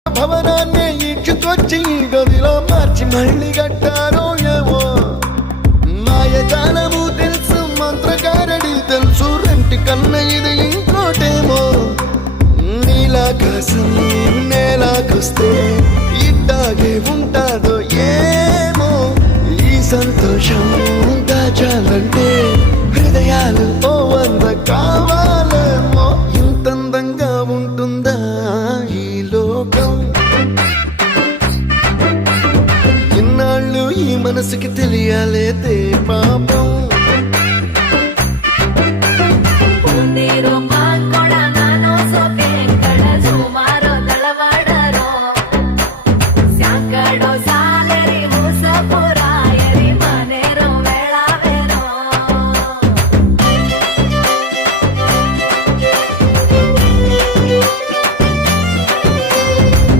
భవనాన్ని ఈడ్చుకొచ్చి గదిలో మార్చి మళ్ళీ కట్టారో ఏమో మాయజాలము తెలుసు మంత్రగారడి తెలుసు రెంటి కన్న ఇది ఇంకోటేమో నీలాకాశం నేలాకొస్తే ఇట్టాగే ఉంటాదో ఏమో ఈ సంతోషం దాచాలంటే హృదయాలు ఓ వంద కావాలేమో ఇంతందంగా ఉంటుందా ఈ లోకం ఇన్నాళ్ళు ఈ మనసుకి తెలియాలేదే పాపం